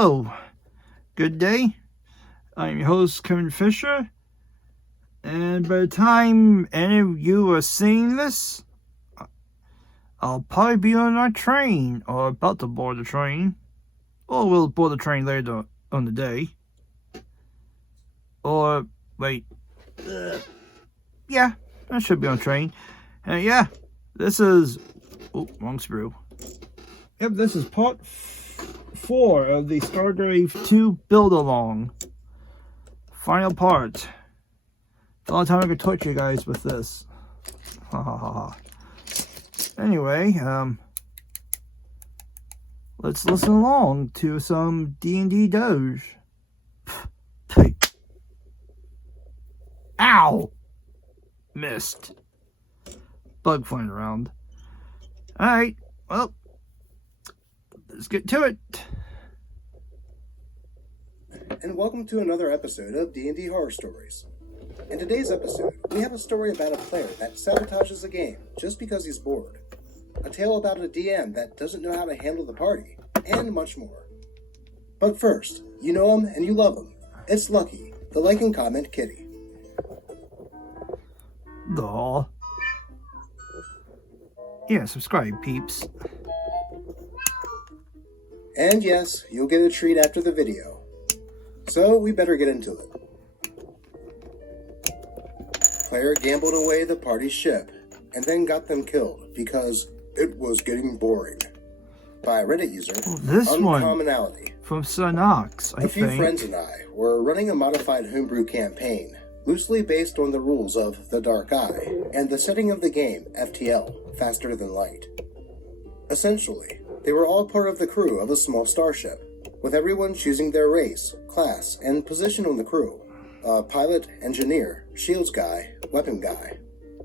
Hello, good day. I'm your host, Kevin Fisher. And by the time any of you are seeing this, I'll probably be on our train, or about to board the train. Or we'll board the train later on the day. Or, wait. Yeah, I should be on a train. Yeah, this is... Oh, wrong screw. Yep, this is part 4 of the Stargrave 2 build-along. Final part. The only time I could torture you guys with this. Ha ha ha ha. Anyway, let's listen along to some D&D Doge. Ow! Missed. Bug flying around. Alright, well, let's get to it. And welcome to another episode of D&D Horror Stories. In today's episode, we have a story about a player that sabotages a game just because he's bored, a tale about a DM that doesn't know how to handle the party, and much more. But first, you know him and you love him. It's Lucky, the like and comment kitty. Aw. Yeah, subscribe, peeps. And yes, you'll get a treat after the video. So we better get into it. Player gambled away the party's ship, and then got them killed because it was getting boring. By Reddit user, This Uncommonality. one from Synox, I A few think. friends and I were running a modified homebrew campaign, loosely based on the rules of The Dark Eye, and the setting of the game, FTL, Faster Than Light. Essentially, they were all part of the crew of a small starship, with everyone choosing their race, class, and position on the crew. A pilot, engineer, shields guy, weapon guy.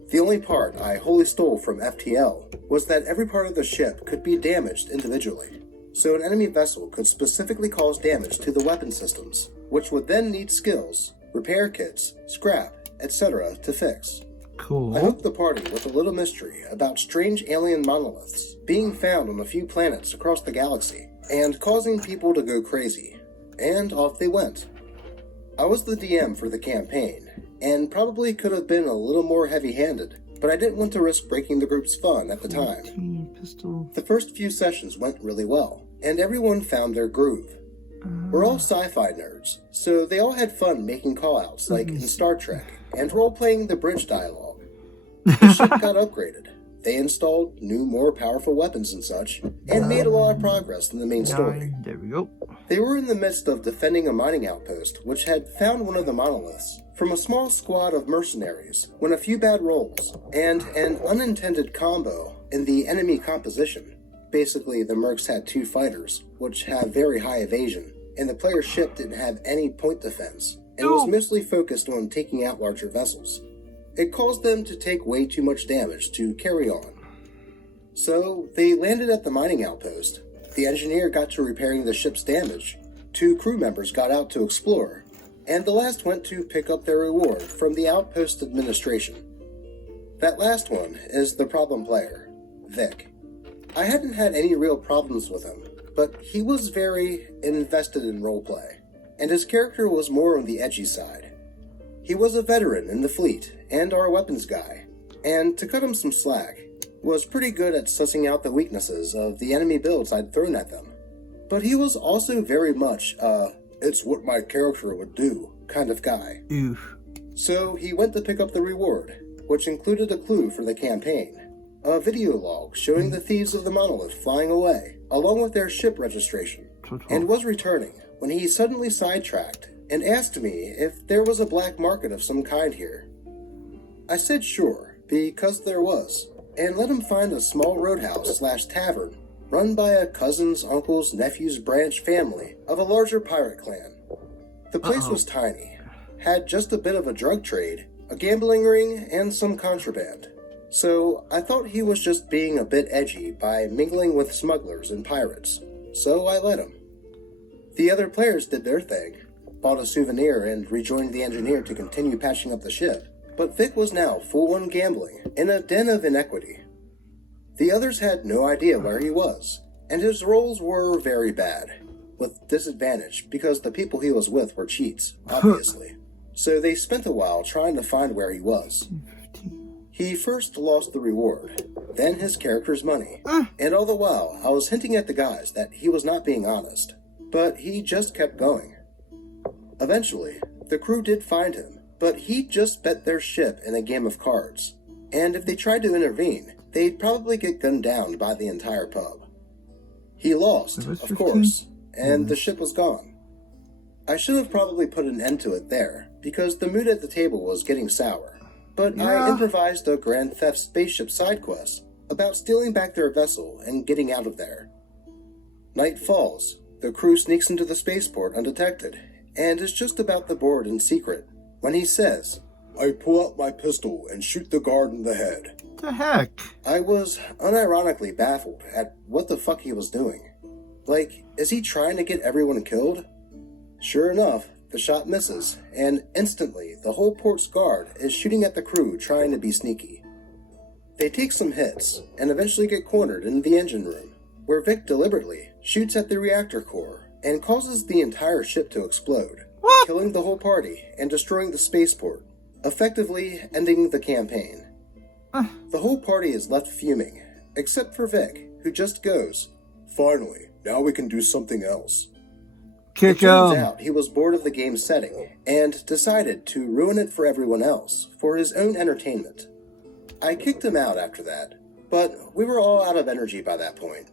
The only part I wholly stole from FTL was that every part of the ship could be damaged individually, so an enemy vessel could specifically cause damage to the weapon systems, which would then need skills, repair kits, scrap, etc. to fix. Cool. I hooked the party with a little mystery about strange alien monoliths being found on a few planets across the galaxy and causing people to go crazy. And off they went. I was the DM for the campaign, and probably could have been a little more heavy-handed, but I didn't want to risk breaking the group's fun at the time. Pistol. The first few sessions went really well, and everyone found their groove. We're all sci-fi nerds, so they all had fun making call-outs like in Star Trek, and role-playing the bridge dialogue. The ship got upgraded. They installed new, more powerful weapons and such, and made a lot of progress in the main story. There we go. They were in the midst of defending a mining outpost, which had found one of the monoliths, from a small squad of mercenaries, when a few bad rolls, and an unintended combo in the enemy composition. Basically, the mercs had 2 fighters, which have very high evasion, and the player's ship didn't have any point defense, and was mostly focused on taking out larger vessels. It caused them to take way too much damage to carry on. So, they landed at the mining outpost. The engineer got to repairing the ship's damage, 2 crew members got out to explore, and the last went to pick up their reward from the outpost administration. That last one is the problem player, Vic. I hadn't had any real problems with him, but he was very invested in roleplay, and his character was more on the edgy side. He was a veteran in the fleet, and our weapons guy, and to cut him some slack, was pretty good at sussing out the weaknesses of the enemy builds I'd thrown at them. But he was also very much it's what my character would do kind of guy. Oof. So he went to pick up the reward, which included a clue for the campaign. A video log showing the thieves of the monolith flying away, along with their ship registration, and was returning when he suddenly sidetracked and asked me if there was a black market of some kind here. I said sure, because there was, and let him find a small roadhouse/tavern run by a cousin's, uncle's, nephew's branch family of a larger pirate clan. The place was tiny, had just a bit of a drug trade, a gambling ring, and some contraband. So I thought he was just being a bit edgy by mingling with smugglers and pirates, so I let him. The other players did their thing, bought a souvenir and rejoined the engineer to continue patching up the ship, but Vic was now full-on gambling in a den of inequity. The others had no idea where he was, and his rolls were very bad. with disadvantage because the people he was with were cheats, obviously. So they spent a while trying to find where he was. He first lost the reward, then his character's money, and all the while I was hinting at the guys that he was not being honest, but he just kept going. Eventually, the crew did find him, but he just bet their ship in a game of cards, and if they tried to intervene, they'd probably get gunned down by the entire pub. He lost, of course, and the ship was gone. I should have probably put an end to it there, because the mood at the table was getting sour. But I improvised a Grand Theft spaceship side quest about stealing back their vessel and getting out of there. Night falls, the crew sneaks into the spaceport undetected, and is just about to board in secret, when he says, "I pull out my pistol and shoot the guard in the head." The heck? I was unironically baffled at what the fuck he was doing. Like, is he trying to get everyone killed? Sure enough, the shot misses, and instantly the whole port's guard is shooting at the crew trying to be sneaky. They take some hits, and eventually get cornered in the engine room, where Vic deliberately shoots at the reactor core and causes the entire ship to explode, killing the whole party and destroying the spaceport, effectively ending the campaign. The whole party is left fuming, except for Vic, who just goes, "Finally, now we can do something else." It turns out he was bored of the game's setting and decided to ruin it for everyone else for his own entertainment. I kicked him out after that, but we were all out of energy by that point.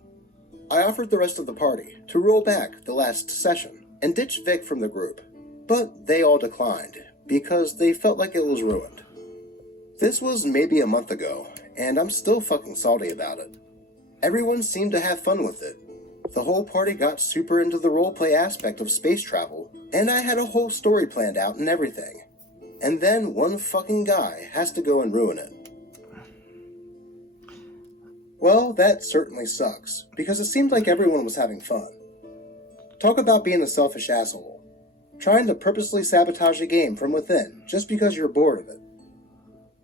I offered the rest of the party to roll back the last session and ditch Vic from the group, but they all declined because they felt like it was ruined. This was maybe a month ago, and I'm still fucking salty about it. Everyone seemed to have fun with it. The whole party got super into the roleplay aspect of space travel, and I had a whole story planned out and everything. And then one fucking guy has to go and ruin it. Well, that certainly sucks, because it seemed like everyone was having fun. Talk about being a selfish asshole. Trying to purposely sabotage a game from within just because you're bored of it.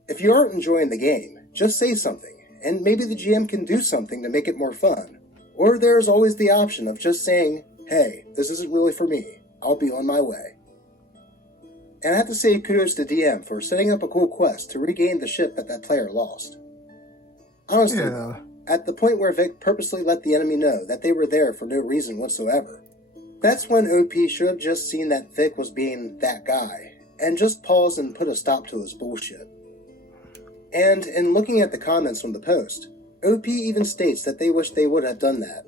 If you aren't enjoying the game, just say something, and maybe the GM can do something to make it more fun. Or there's always the option of just saying, "Hey, this isn't really for me. I'll be on my way." And I have to say kudos to DM for setting up a cool quest to regain the ship that player lost. Honestly, at the point where Vic purposely let the enemy know that they were there for no reason whatsoever, that's when OP should have just seen that Vic was being that guy, and just paused and put a stop to his bullshit. And in looking at the comments from the post, OP even states that they wish they would have done that.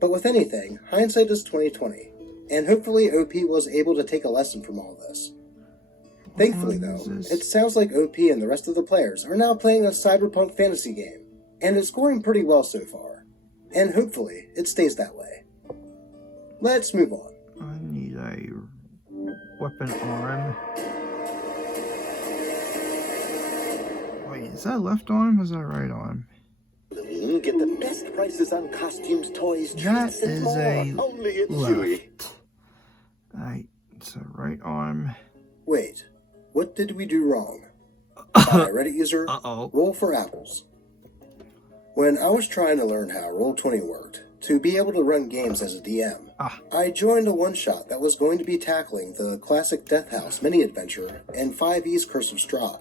But with anything, hindsight is 20/20, and hopefully OP was able to take a lesson from all this. Thankfully though, it sounds like OP and the rest of the players are now playing a cyberpunk fantasy game, and it's going pretty well so far. And hopefully, it stays that way. Let's move on. I need a weapon arm. Wait, is that left arm or is that right arm? Get the best prices on costumes, toys, That treats, and is more. a Only at Chewy. left. Alright, it's a right arm. Wait, what did we do wrong? Reddit user, roll for apples. When I was trying to learn how Roll20 worked, to be able to run games as a DM, I joined a one-shot that was going to be tackling the classic Death House mini-adventure and 5e's Curse of Strahd.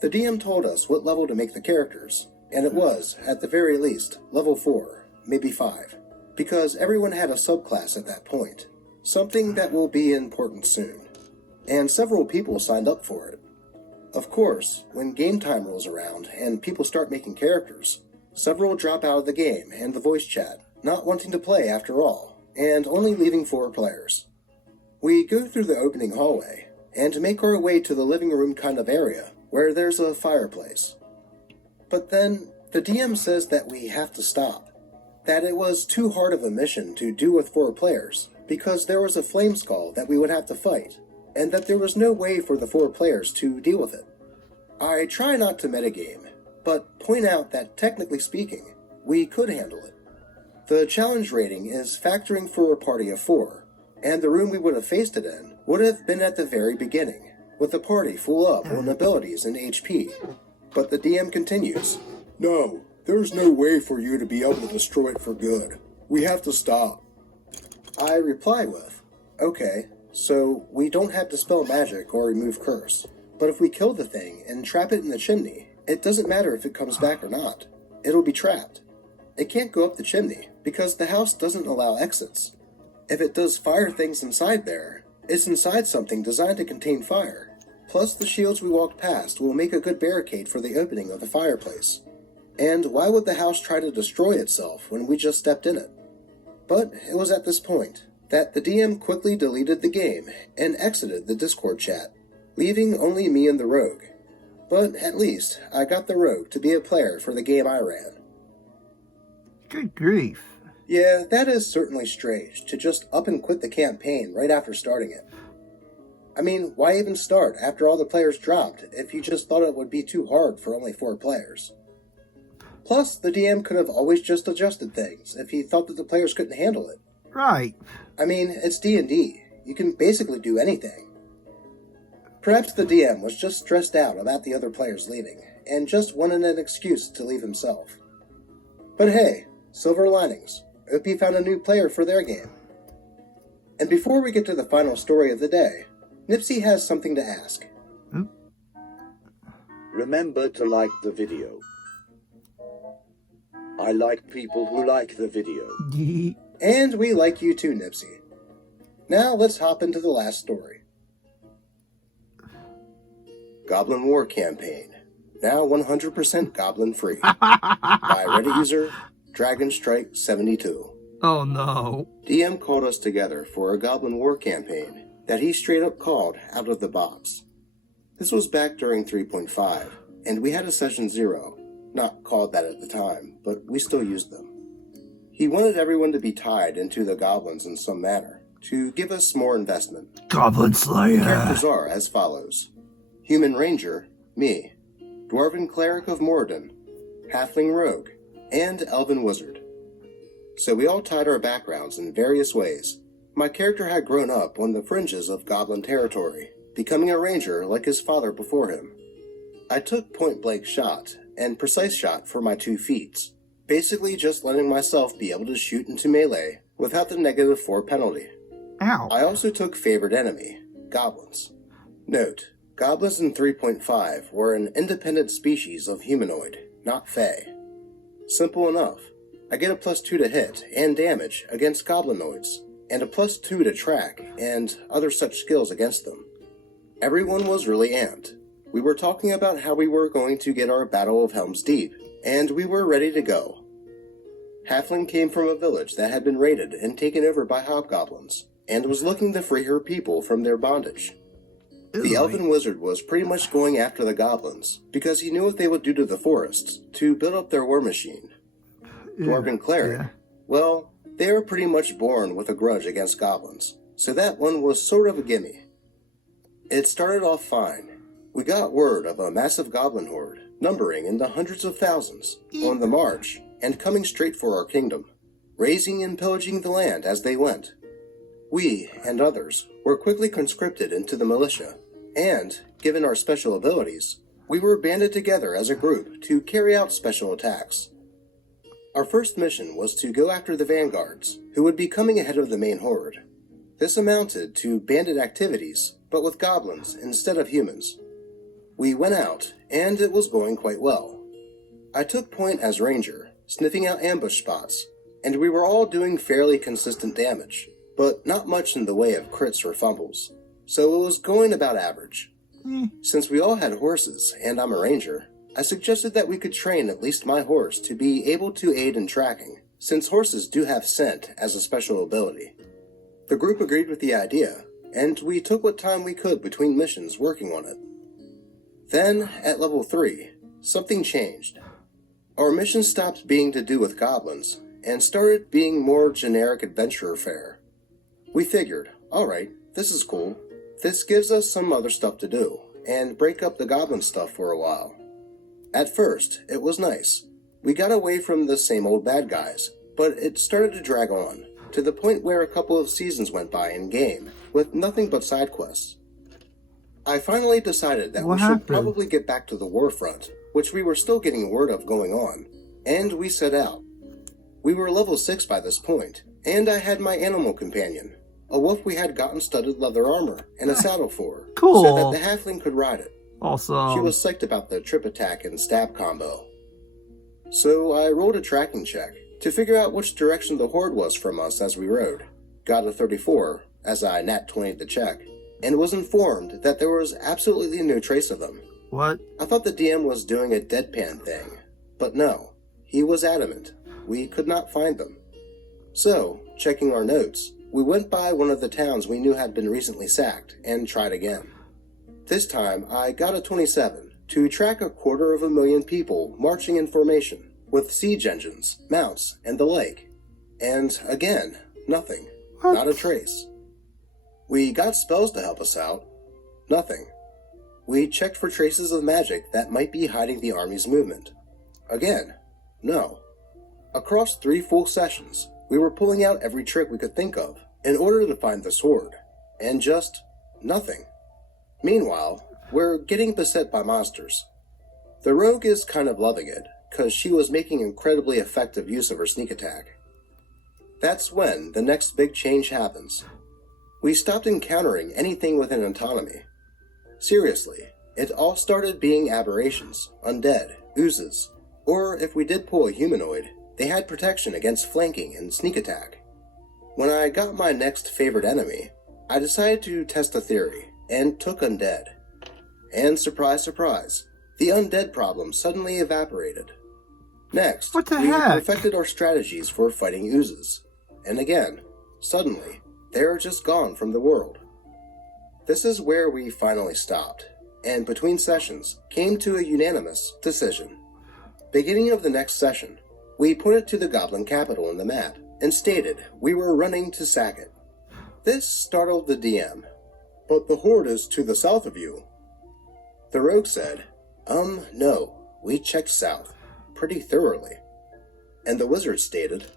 The DM told us what level to make the characters, and it was, at the very least, level 4, maybe 5, because everyone had a subclass at that point, something that will be important soon, and several people signed up for it. Of course, when game time rolls around and people start making characters, several drop out of the game and the voice chat, not wanting to play after all, and only leaving 4 players. We go through the opening hallway, and make our way to the living room kind of area, where there's a fireplace. But then, the DM says that we have to stop. That it was too hard of a mission to do with 4 players, because there was a flame skull that we would have to fight, and that there was no way for the 4 players to deal with it. I try not to metagame, but point out that technically speaking, we could handle it. The challenge rating is factoring for a party of 4, and the room we would have faced it in would have been at the very beginning, with the party full up on abilities and HP. But the DM continues, "No, there's no way for you to be able to destroy it for good. We have to stop." I reply with, okay, so we don't have to spell magic or remove curse. But if we kill the thing and trap it in the chimney, it doesn't matter if it comes back or not. It'll be trapped. It can't go up the chimney because the house doesn't allow exits. If it does fire things inside there, it's inside something designed to contain fire. Plus the shields we walked past will make a good barricade for the opening of the fireplace. And why would the house try to destroy itself when we just stepped in it? But it was at this point that the DM quickly deleted the game and exited the Discord chat, leaving only me and the rogue. But at least I got the rogue to be a player for the game I ran. Good grief. Yeah, that is certainly strange, to just up and quit the campaign right after starting it. I mean, why even start after all the players dropped if you just thought it would be too hard for only 4 players? Plus, the DM could have always just adjusted things if he thought that the players couldn't handle it. Right. I mean, it's D&D. You can basically do anything. Perhaps the DM was just stressed out about the other players leaving, and just wanted an excuse to leave himself. But hey, silver linings. OP found a new player for their game. And before we get to the final story of the day, Nipsey has something to ask. Remember to like the video. I like people who like the video. And we like you too, Nipsey. Now let's hop into the last story. Goblin War Campaign. Now 100% goblin free. By Reddit user Dragonstrike72. Oh no. DM called us together for a Goblin War campaign that he straight up called out of the box. This was back during 3.5, and we had a session 0. Not called that at the time, but we still used them. He wanted everyone to be tied into the goblins in some manner, to give us more investment. Goblin Slayer. Characters are as follows. Human Ranger, me. Dwarven Cleric of Moradin, Halfling Rogue, and Elven Wizard. So we all tied our backgrounds in various ways. My character had grown up on the fringes of Goblin territory, becoming a ranger like his father before him. I took point-blank shot and precise shot for my 2 feats, basically just letting myself be able to shoot into melee without the -4 penalty. Ow. I also took favored enemy, goblins. Note, goblins in 3.5 were an independent species of humanoid, not fae. Simple enough. I get a +2 to hit and damage against goblinoids, and a +2 to track and other such skills against them. Everyone was really amped. We were talking about how we were going to get our Battle of Helm's Deep, and we were ready to go. Halfling came from a village that had been raided and taken over by hobgoblins, and was looking to free her people from their bondage. The Elven Wizard was pretty much going after the goblins, because he knew what they would do to the forests to build up their war machine. Dwarven Cleric, well, they are pretty much born with a grudge against goblins, so that one was sort of a gimme. It started off fine. We got word of a massive goblin horde, numbering in the hundreds of thousands, on the march, and coming straight for our kingdom, razing and pillaging the land as they went. We, and others, were quickly conscripted into the militia, and, given our special abilities, we were banded together as a group to carry out special attacks. Our first mission was to go after the vanguards, who would be coming ahead of the main horde. This amounted to bandit activities, but with goblins instead of humans. We went out, and it was going quite well. I took point as ranger, sniffing out ambush spots, and we were all doing fairly consistent damage, but not much in the way of crits or fumbles, so it was going about average. Since we all had horses, and I'm a ranger, I suggested that we could train at least my horse to be able to aid in tracking, since horses do have scent as a special ability. The group agreed with the idea, and we took what time we could between missions working on it. Then, at level 3, something changed. Our mission stopped being to do with goblins, and started being more generic adventurer fare. We figured, alright, this is cool. This gives us some other stuff to do, and break up the goblin stuff for a while. At first, it was nice. We got away from the same old bad guys, but it started to drag on, to the point where a couple of seasons went by in-game, with nothing but side quests. I finally decided that we should probably get back to the war front, which we were still getting word of going on, and we set out. We were level 6 by this point, And I had my animal companion, a wolf we had gotten studded leather armor and a saddle for, Cool. so that the halfling could ride it. Awesome. She was psyched about the trip attack and stab combo. So I rolled a tracking check to figure out which direction the horde was from us as we rode. Got a 34, as I nat 20'd the check, and was informed that there was absolutely no trace of them. What? I thought the DM was doing a deadpan thing, but no, he was adamant. We could not find them. So, checking our notes, we went by one of the towns we knew had been recently sacked and tried again. This time, I got a 27 to track 250,000 people marching in formation, with siege engines, mounts, and the like. And again, nothing. What? Not a trace. We got spells to help us out. Nothing. We checked for traces of magic that might be hiding the army's movement. Again, no. Across 3 full sessions, we were pulling out every trick we could think of in order to find this horde, and just nothing. Meanwhile, we're getting beset by monsters. The rogue is kind of loving it, cause she was making incredibly effective use of her sneak attack. That's when the next big change happens. We stopped encountering anything with an autonomy. Seriously, it all started being aberrations, undead, oozes, or if we did pull a humanoid, they had protection against flanking and sneak attack. When I got my next favorite enemy, I decided to test a theory, and took undead. And surprise, surprise, the undead problem suddenly evaporated. Next, What the we heck? perfected our strategies for fighting oozes. And again, suddenly, they're just gone from the world. This is where we finally stopped, and between sessions, came to a unanimous decision. Beginning of the next session, we pointed to the goblin capital in the map, and stated we were running to sack it. This startled the DM. But the horde is to the south of you. The rogue said, no, we checked south, pretty thoroughly. And the wizard stated,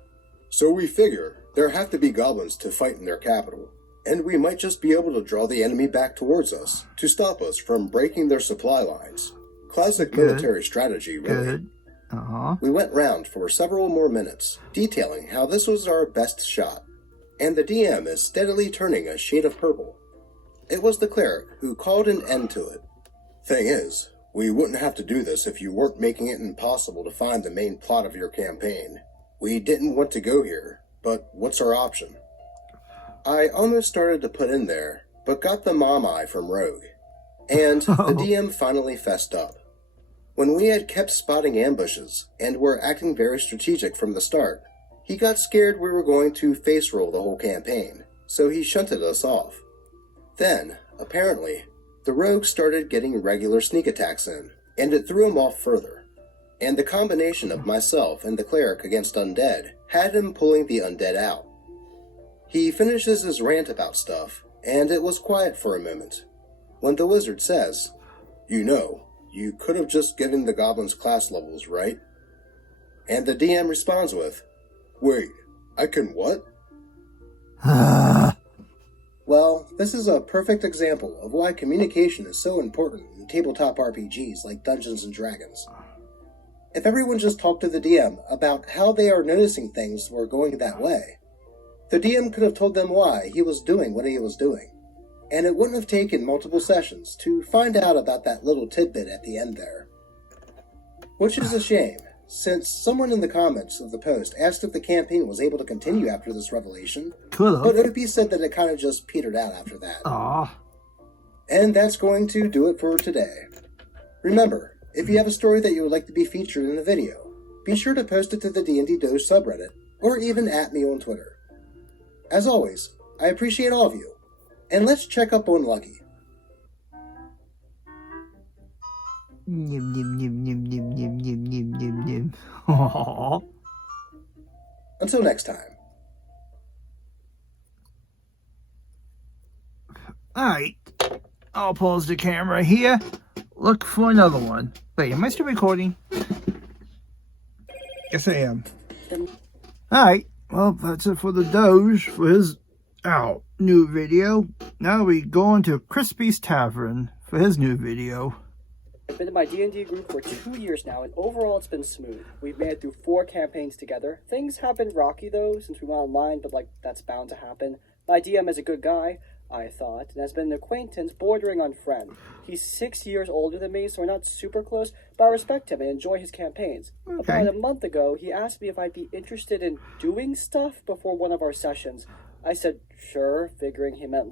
so we figure there have to be goblins to fight in their capital, and we might just be able to draw the enemy back towards us to stop us from breaking their supply lines. Classic Good. military strategy, really. Good. Uh-huh. We went round for several more minutes, detailing how this was our best shot, and the DM is steadily turning a shade of purple. It was the cleric who called an end to it. Thing is, we wouldn't have to do this if you weren't making it impossible to find the main plot of your campaign. We didn't want to go here, but what's our option? I almost started to put in there, but got the mom eye from Rogue. And the DM finally fessed up. When we had kept spotting ambushes, and were acting very strategic from the start, he got scared we were going to face roll the whole campaign, so he shunted us off. Then, apparently, the rogue started getting regular sneak attacks in, and it threw him off further. And the combination of myself and the cleric against undead had him pulling the undead out. He finishes his rant about stuff, and it was quiet for a moment, when the wizard says, you know, you could have just given the goblins class levels, right? And the DM responds with, wait, I can what? Well, this is a perfect example of why communication is so important in tabletop RPGs like Dungeons & Dragons. If everyone just talked to the DM about how they are noticing things were going that way, the DM could have told them why he was doing what he was doing, and it wouldn't have taken multiple sessions to find out about that little tidbit at the end there. Which is a shame, since someone in the comments of the post asked if the campaign was able to continue after this revelation, Could but have. OP said that it kind of just petered out after that. Aw. And that's going to do it for today. Remember, if you have a story that you would like to be featured in a video, be sure to post it to the D&D Doge subreddit, or even at me on Twitter. As always, I appreciate all of you, and let's check up on Lucky. Nim, nim, nim, nim, nim, nim, nim, nim, nim, nim. Aww. Until next time. Alright. I'll pause the camera here. Look for another one. Wait, am I still recording? Yes, I am. Alright. Well, that's it for the Doge for his new video. Now we go on to Crispy's Tavern for his new video. I've been in my D&D group for 2 years now, and overall it's been smooth. We've made it through 4 campaigns together. Things have been rocky though, since we went online, but that's bound to happen. My DM is a good guy, I thought, and has been an acquaintance bordering on friend. He's 6 years older than me, so we're not super close, but I respect him and enjoy his campaigns. Okay. About a month ago, he asked me if I'd be interested in doing stuff before one of our sessions. I said, sure, figuring he meant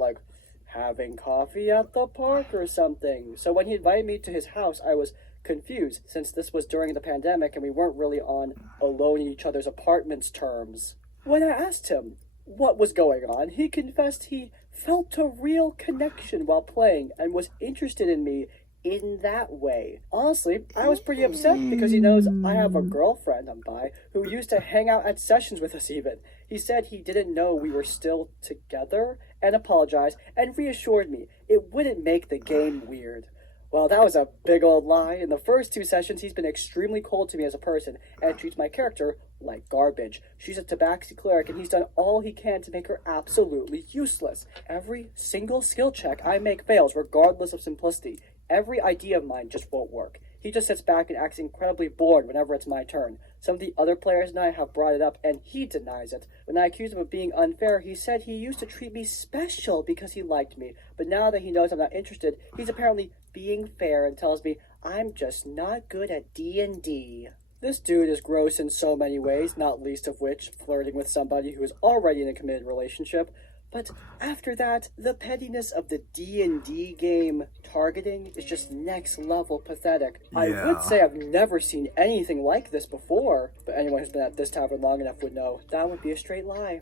having coffee at the park or something. So when he invited me to his house, I was confused, since this was during the pandemic and we weren't really on alone in each other's apartments terms. When I asked him what was going on, he confessed he felt a real connection while playing and was interested in me in that way. Honestly, I was pretty upset because he knows I have a girlfriend, I'm bi, who used to hang out at sessions with us even. He said he didn't know we were still together and apologized and reassured me it wouldn't make the game weird. Well, that was a big old lie. In the first 2 sessions, he's been extremely cold to me as a person and treats my character like garbage. She's a tabaxi cleric and he's done all he can to make her absolutely useless. Every single skill check I make fails regardless of simplicity. Every idea of mine just won't work. He just sits back and acts incredibly bored whenever it's my turn. Some of the other players and I have brought it up, and he denies it. When I accused him of being unfair, he said he used to treat me special because he liked me. But now that he knows I'm not interested, he's apparently being fair and tells me I'm just not good at D&D. This dude is gross in so many ways, not least of which flirting with somebody who is already in a committed relationship. But after that, the pettiness of the D&D game targeting is just next level pathetic. Yeah. I would say I've never seen anything like this before, but anyone who's been at this tavern long enough would know that would be a straight lie.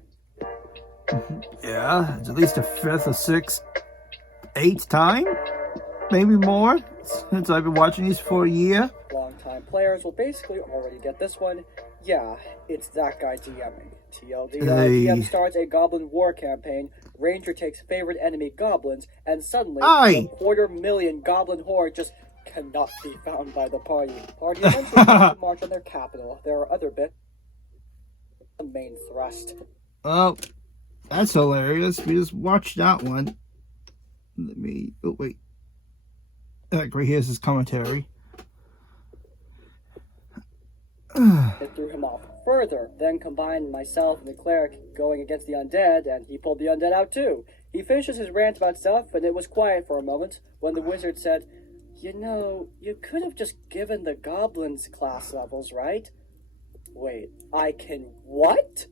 Yeah, it's at least the 5th or 6th, 8th time, maybe more, since I've been watching these for a year. Long-time players will basically already get this one. Yeah, it's that guy DMing. TLD, DM starts a Goblin War campaign, Ranger takes favorite enemy goblins, and suddenly the 250,000 goblin horde just cannot be found by the party. Party eventually starts to march on their capital. There are other bits. The main thrust. Oh, that's hilarious. We just watched that one. Let me... Oh, wait. Right here's his commentary. It threw him off further, then combined myself and the cleric going against the undead, and he pulled the undead out too. He finishes his rant about stuff, and it was quiet for a moment, when the wizard said, "You know, you could have just given the goblins class levels, right?" Wait, I can what?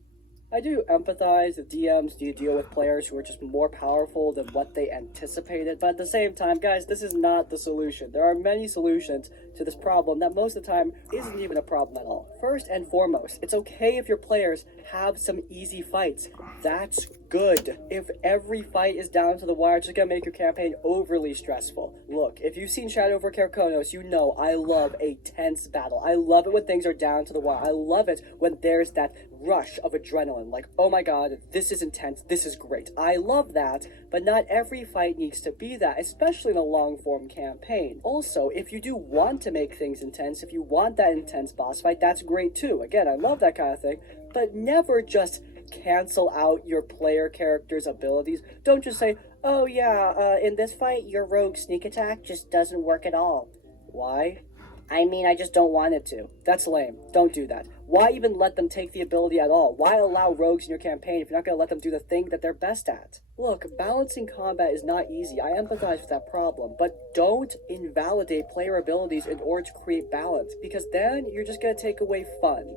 I do empathize with DMs do deal with players who are just more powerful than what they anticipated, but at the same time, guys, this is not the solution. There are many solutions to this problem that most of the time isn't even a problem at all. First and foremost, it's okay if your players have some easy fights. That's good. If every fight is down to the wire, it's just gonna make your campaign overly stressful. Look, if you've seen Shadow over Carconos, you know I love a tense battle. I love it when things are down to the wire. I love it when there's that rush of adrenaline, like, oh my god, this is intense, this is great. I love that, but not every fight needs to be that, especially in a long-form campaign. Also, if you do want to make things intense, if you want that intense boss fight, that's great too. Again, I love that kind of thing, but never just cancel out your player character's abilities. Don't just say, oh yeah, in this fight, your rogue sneak attack just doesn't work at all. Why? I mean, I just don't want it to. That's lame. Don't do that. Why even let them take the ability at all? Why allow rogues in your campaign if you're not going to let them do the thing that they're best at? Look, balancing combat is not easy. I empathize with that problem. But don't invalidate player abilities in order to create balance, because then you're just going to take away fun.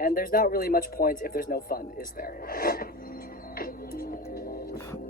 And there's not really much point if there's no fun, is there?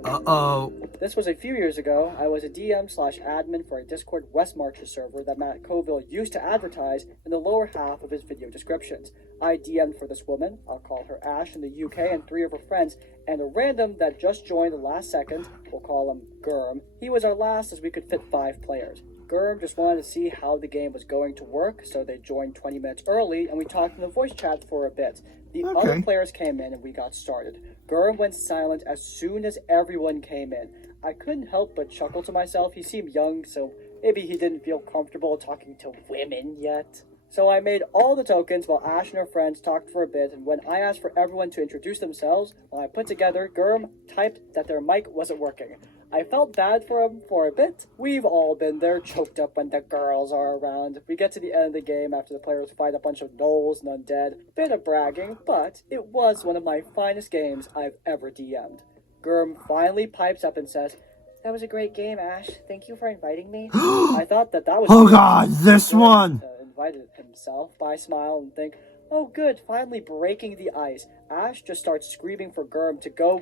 Uh-oh. This was a few years ago. I was a DM/admin for a Discord West Marches server that Matt Colville used to advertise in the lower half of his video descriptions. I DM'd for this woman, I'll call her Ash, in the UK, and 3 of her friends, and a random that just joined the last second, we'll call him Gurm. He was our last as we could fit 5 players. Gurm just wanted to see how the game was going to work, so they joined 20 minutes early, and we talked in the voice chat for a bit. The other players came in, and we got started. Gurm went silent as soon as everyone came in. I couldn't help but chuckle to myself. He seemed young, so maybe he didn't feel comfortable talking to women yet. So I made all the tokens while Ash and her friends talked for a bit, and when I asked for everyone to introduce themselves, when I put together, Gurm typed that their mic wasn't working. I felt bad for him for a bit. We've all been there, choked up when the girls are around. We get to the end of the game after the players fight a bunch of gnolls and undead. Bit of bragging, but it was one of my finest games I've ever DM'd. Gurm finally pipes up and says, "That was a great game, Ash. Thank you for inviting me." I thought that was... Oh god, this one! Invited himself, but I smile and think, oh good, finally breaking the ice. Ash just starts screaming for Gurm to go...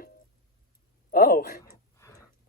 Oh,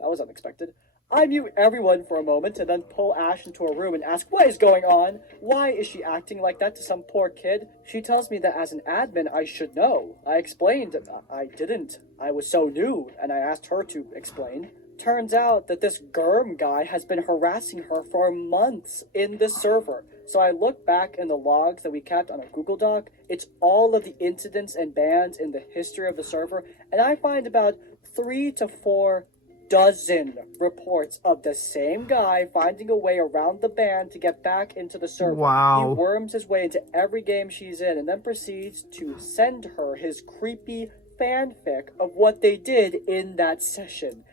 that was unexpected. I mute everyone for a moment and then pull Ash into a room and ask, what is going on? Why is she acting like that to some poor kid? She tells me that as an admin I should know. I explained I didn't. I was so new, and I asked her to explain. Turns out that this Gurm guy has been harassing her for months in this server. So I look back in the logs that we kept on a Google Doc. It's all of the incidents and bans in the history of the server, and I find about 3 to 4 dozen reports of the same guy finding a way around the ban to get back into the server. Wow. He worms his way into every game she's in and then proceeds to send her his creepy fanfic of what they did in that session.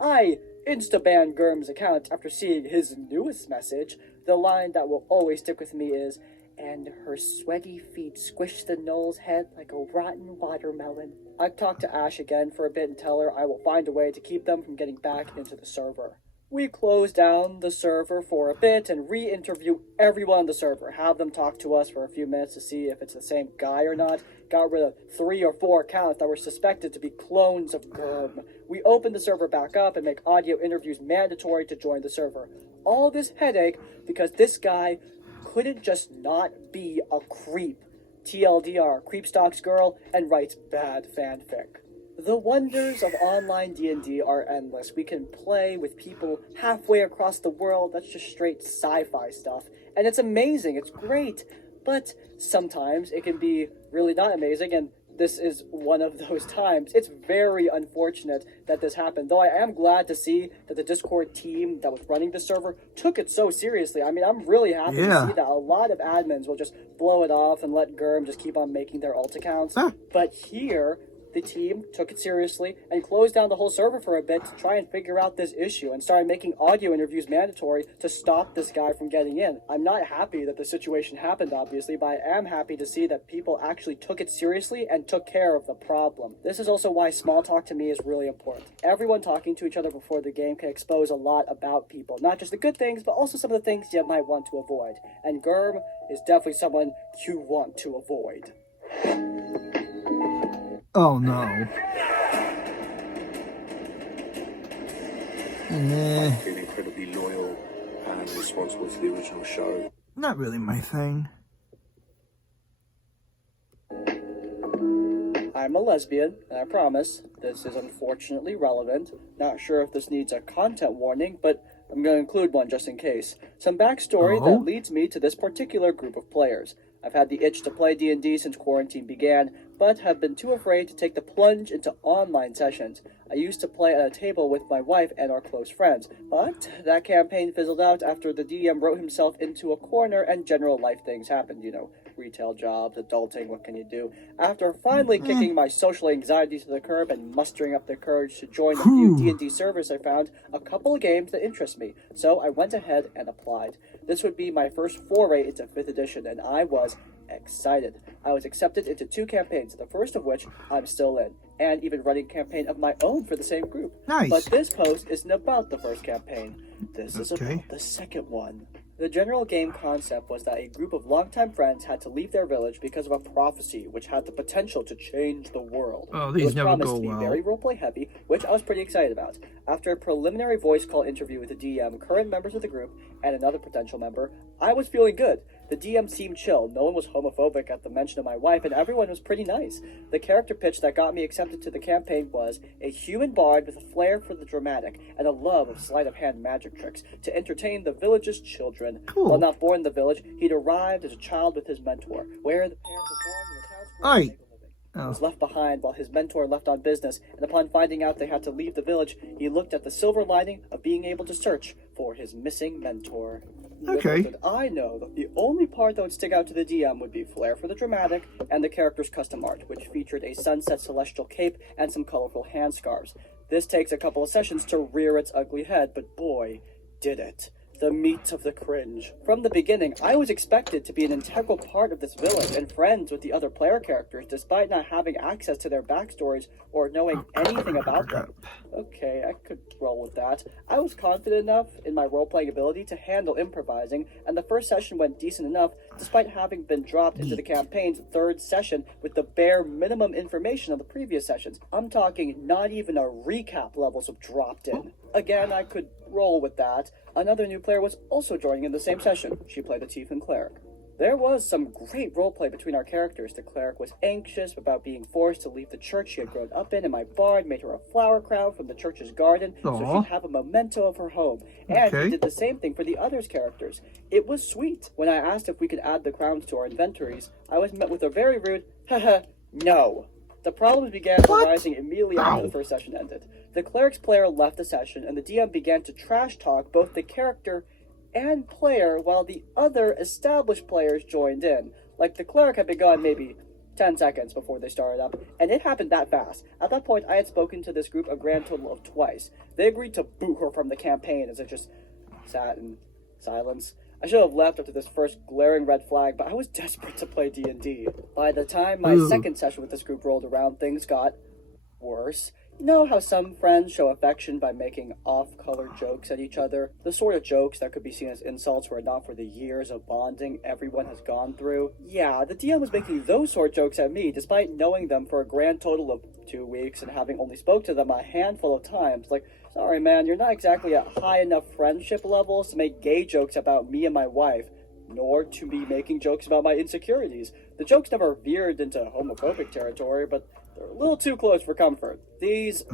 I insta-ban Gurm's account after seeing his newest message. The line that will always stick with me is, "And her sweaty feet squish the gnoll's head like a rotten watermelon." I talk to Ash again for a bit and tell her I will find a way to keep them from getting back into the server. We close down the server for a bit and re-interview everyone on the server. Have them talk to us for a few minutes to see if it's the same guy or not. Got rid of 3 or 4 accounts that were suspected to be clones of Gurm. We open the server back up and make audio interviews mandatory to join the server. All this headache because this guy couldn't just not be a creep. TLDR, creep stalks girl and writes bad fanfic. The wonders of online D&D are endless. We can play with people halfway across the world. That's just straight sci-fi stuff. And it's amazing. It's great. But sometimes it can be really not amazing, and this is one of those times. It's very unfortunate that this happened, though I am glad to see that the Discord team that was running the server took it so seriously. I mean, I'm really happy to see that a lot of admins will just blow it off and let Gurm just keep on making their alt accounts. But here, the team took it seriously and closed down the whole server for a bit to try and figure out this issue and started making audio interviews mandatory to stop this guy from getting in. I'm not happy that the situation happened, obviously, but I am happy to see that people actually took it seriously and took care of the problem. This is also why small talk to me is really important. Everyone talking to each other before the game can expose a lot about people, not just the good things, but also some of the things you might want to avoid. And Gurm is definitely someone you want to avoid. Oh no. I feel incredibly loyal and responsible to the original show. Not really my thing. I'm a lesbian, and I promise this is unfortunately relevant. Not sure if this needs a content warning, but I'm going to include one just in case. Some backstory that leads me to this particular group of players. I've had the itch to play D&D since quarantine began, but have been too afraid to take the plunge into online sessions. I used to play at a table with my wife and our close friends, but that campaign fizzled out after the DM wrote himself into a corner and general life things happened, you know, retail jobs, adulting, what can you do? After finally kicking my social anxiety to the curb and mustering up the courage to join a few D&D servers, I found a couple of games that interest me, so I went ahead and applied. This would be my first foray into 5th edition, and I was excited. I was accepted into 2 campaigns, the first of which I'm still in, and even running a campaign of my own for the same group. Nice. But this post isn't about the first campaign. This is about the second one. The general game concept was that a group of longtime friends had to leave their village because of a prophecy which had the potential to change the world. Oh, It these was never promised go to be well. very roleplay heavy, which I was pretty excited about. After a preliminary voice call interview with the DM, current members of the group, and another potential member, I was feeling good. The DM seemed chill, no one was homophobic at the mention of my wife, and everyone was pretty nice. The character pitch that got me accepted to the campaign was a human bard with a flair for the dramatic and a love of sleight-of-hand magic tricks to entertain the village's children. While not born in the village, he'd arrived as a child with his mentor, where the parents were born in the town square to make a living. Was left behind while his mentor left on business, and upon finding out they had to leave the village, he looked at the silver lining of being able to search for his missing mentor. Okay. Little did I know that the only part that would stick out to the DM would be flair for the dramatic and the character's custom art, which featured a sunset celestial cape and some colorful hand scarves. This takes a couple of sessions to rear its ugly head, but boy, did it. The meat of the cringe. From the beginning, I was expected to be an integral part of this village and friends with the other player characters, despite not having access to their backstories or knowing anything about them. Okay, I could roll with that. I was confident enough in my role-playing ability to handle improvising, and the first session went decent enough, despite having been dropped into the campaign's third session with the bare minimum information of the previous sessions. I'm talking not even a recap levels of dropped in. Again, I could roll with that. Another new player was also joining in the same session. She played a tiefling cleric. There was some great roleplay between our characters. The cleric was anxious about being forced to leave the church she had grown up in, and my bard made her a flower crown from the church's garden so she'd have a memento of her home. And he did the same thing for the others' characters. It was sweet. When I asked if we could add the crowns to our inventories, I was met with a very rude, haha, no. The problems began arising immediately after the first session ended. The cleric's player left the session, and the DM began to trash talk both the character and player while the other established players joined in. Like, the cleric had been gone maybe 10 seconds before they started up, and it happened that fast. At that point, I had spoken to this group a grand total of twice. They agreed to boot her from the campaign as I just sat in silence. I should have left after this first glaring red flag, but I was desperate to play D&D. By the time my second session with this group rolled around, things got worse. You know how some friends show affection by making off-color jokes at each other? The sort of jokes that could be seen as insults were it not for the years of bonding everyone has gone through. Yeah, the DM was making those sort of jokes at me, despite knowing them for a grand total of 2 weeks and having only spoke to them a handful of times. Like, sorry man, you're not exactly at high enough friendship levels to make gay jokes about me and my wife, nor to be making jokes about my insecurities. The jokes never veered into homophobic territory, but they're a little too close for comfort. These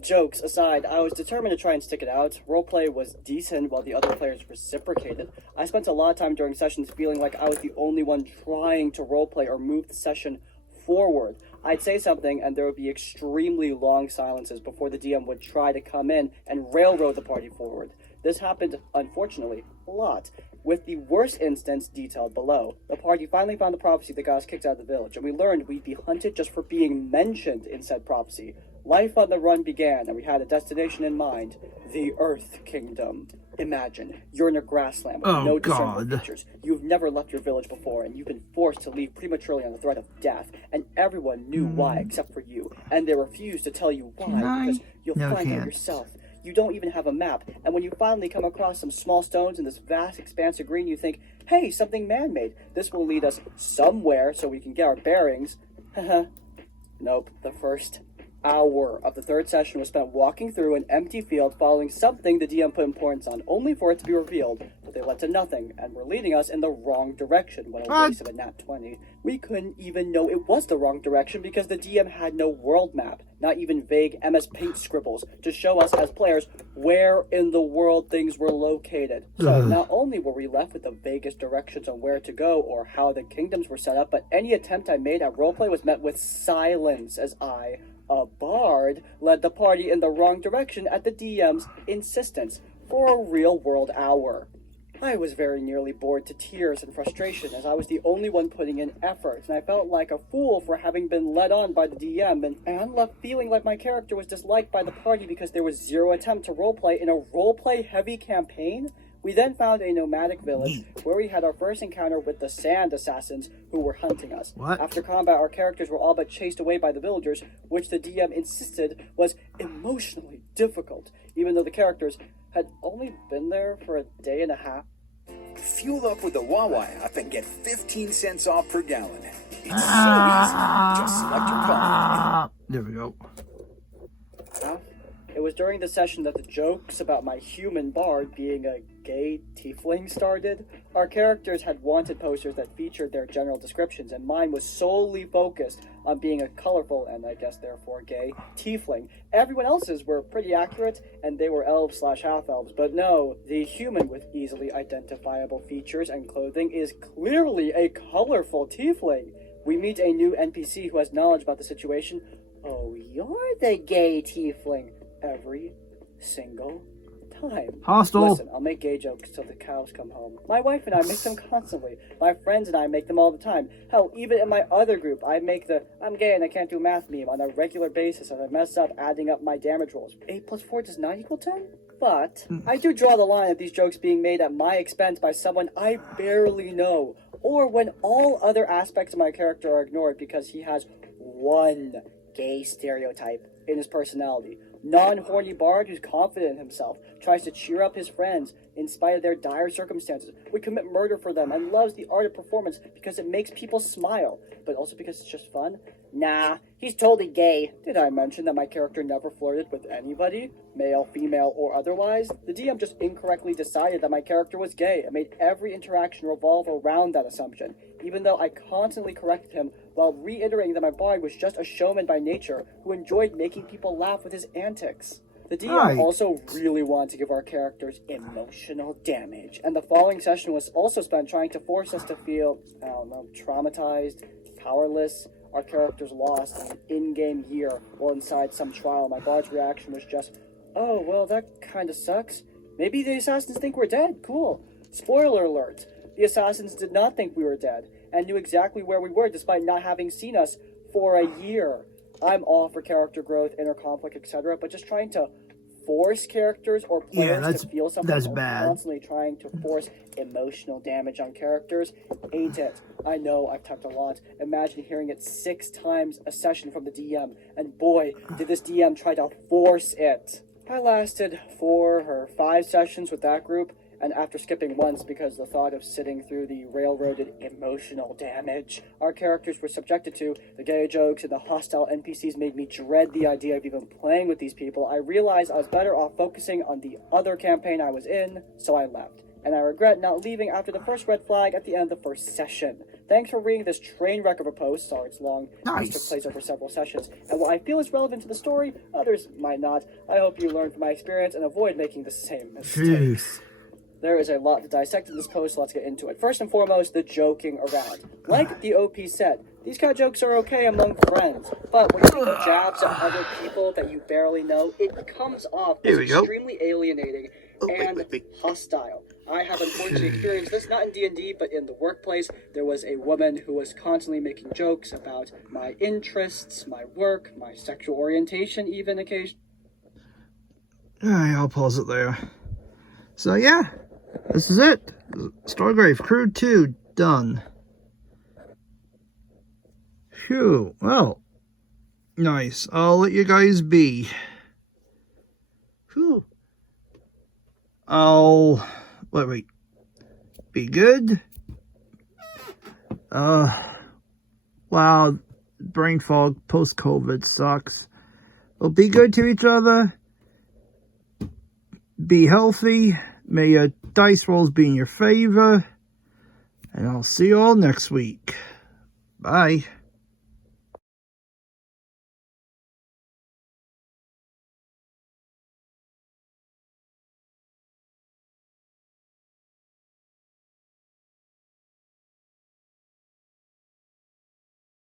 jokes aside, I was determined to try and stick it out. Roleplay was decent while the other players reciprocated. I spent a lot of time during sessions feeling like I was the only one trying to roleplay or move the session forward. I'd say something and there would be extremely long silences before the DM would try to come in and railroad the party forward. This happened, unfortunately, a lot, with the worst instance detailed below. The party finally found the prophecy that got us kicked out of the village, and we learned we'd be hunted just for being mentioned in said prophecy. Life on the run began, and we had a destination in mind, the Earth Kingdom. Imagine, you're in a grassland with no discernible features. You've never left your village before, and you've been forced to leave prematurely on the threat of death, and everyone knew why except for you, and they refused to tell you why, because you'll find out yourself. You don't even have a map, and when you finally come across some small stones in this vast expanse of green, you think, hey, something man-made. This will lead us somewhere so we can get our bearings. Haha. Nope, the first hour of the third session was spent walking through an empty field following something the DM put importance on, only for it to be revealed, but they led to nothing, and were leading us in the wrong direction when a waste of a nat 20. We couldn't even know it was the wrong direction because the DM had no world map, not even vague MS Paint scribbles, to show us as players where in the world things were located. So not only were we left with the vaguest directions on where to go or how the kingdoms were set up, but any attempt I made at roleplay was met with silence as I, a bard, led the party in the wrong direction at the DM's insistence for a real-world hour. I was very nearly bored to tears and frustration as I was the only one putting in effort, and I felt like a fool for having been led on by the DM, and left feeling like my character was disliked by the party because there was zero attempt to roleplay in a roleplay-heavy campaign. We then found a nomadic village where we had our first encounter with the sand assassins who were hunting us. After combat, our characters were all but chased away by the villagers, which the DM insisted was emotionally difficult, even though the characters had only been there for a day and a half. Fuel up with the Wawa app and get 15 cents off per gallon. It's so easy. Just select your call. There we go. It was during the session that the jokes about my human bard being a gay tiefling started. Our characters had wanted posters that featured their general descriptions, and mine was solely focused on being a colorful, and I guess therefore gay, tiefling. Everyone else's were pretty accurate, and they were elves/half-elves, but no, the human with easily identifiable features and clothing is clearly a colorful tiefling. We meet a new NPC who has knowledge about the situation. Oh, you're the gay tiefling. Every single time. Hostile. Listen, I'll make gay jokes till the cows come home. My wife and I make them constantly. My friends and I make them all the time. Hell, even in my other group, I make the "I'm gay and I can't do math" meme on a regular basis as I mess up adding up my damage rolls. 8 plus 4 does not equal 10? But I do draw the line at these jokes being made at my expense by someone I barely know, or when all other aspects of my character are ignored because he has one gay stereotype in his personality. Non-horny bard who's confident in himself, tries to cheer up his friends in spite of their dire circumstances, would commit murder for them, and loves the art of performance because it makes people smile, but also because it's just fun. Nah, he's totally gay. Did I mention that my character never flirted with anybody? Male, female, or otherwise? The DM just incorrectly decided that my character was gay and made every interaction revolve around that assumption, even though I constantly corrected him while reiterating that my bard was just a showman by nature who enjoyed making people laugh with his antics. The DM also really wanted to give our characters emotional damage, and the following session was also spent trying to force us to feel, I don't know, traumatized, powerless. Our characters lost an in-game year while inside some trial. My bard's reaction was just, "Oh, well, that kinda sucks. Maybe the assassins think we're dead. Cool." Spoiler alert. The assassins did not think we were dead, and knew exactly where we were despite not having seen us for a year. I'm all for character growth, inner conflict, etc., but just trying to force characters or players to feel something that's or bad. constantly trying to force emotional damage on characters, ain't it? I know I've typed a lot. Imagine hearing it 6 times a session from the DM, and boy, did this DM try to force it. I lasted 4 or 5 sessions with that group, and after skipping once because the thought of sitting through the railroaded emotional damage our characters were subjected to, the gay jokes and the hostile NPCs made me dread the idea of even playing with these people, I realized I was better off focusing on the other campaign I was in, so I left. And I regret not leaving after the first red flag at the end of the first session. Thanks for reading this train wreck of a post. Sorry, it's long. Nice. This took place over several sessions. And while I feel is relevant to the story, others might not. I hope you learn from my experience and avoid making the same mistakes. There is a lot to dissect in this post, so let's get into it. First and foremost, the joking around. Like the OP said, these kind of jokes are okay among friends, but when you take jabs at other people that you barely know, it comes off as extremely alienating and hostile. I have unfortunately experienced this, not in D&D, but in the workplace. There was a woman who was constantly making jokes about my interests, my work, my sexual orientation, even occasionally. Alright, I'll pause it there. So yeah, this is it. Stargrave Crew 2 done. Phew, well, nice. I'll let you guys be. Phew. I'll wait. Be good. Wow, brain fog post-COVID sucks. Well, be good to each other. Be healthy. May your dice rolls be in your favor. And I'll see you all next week. Bye.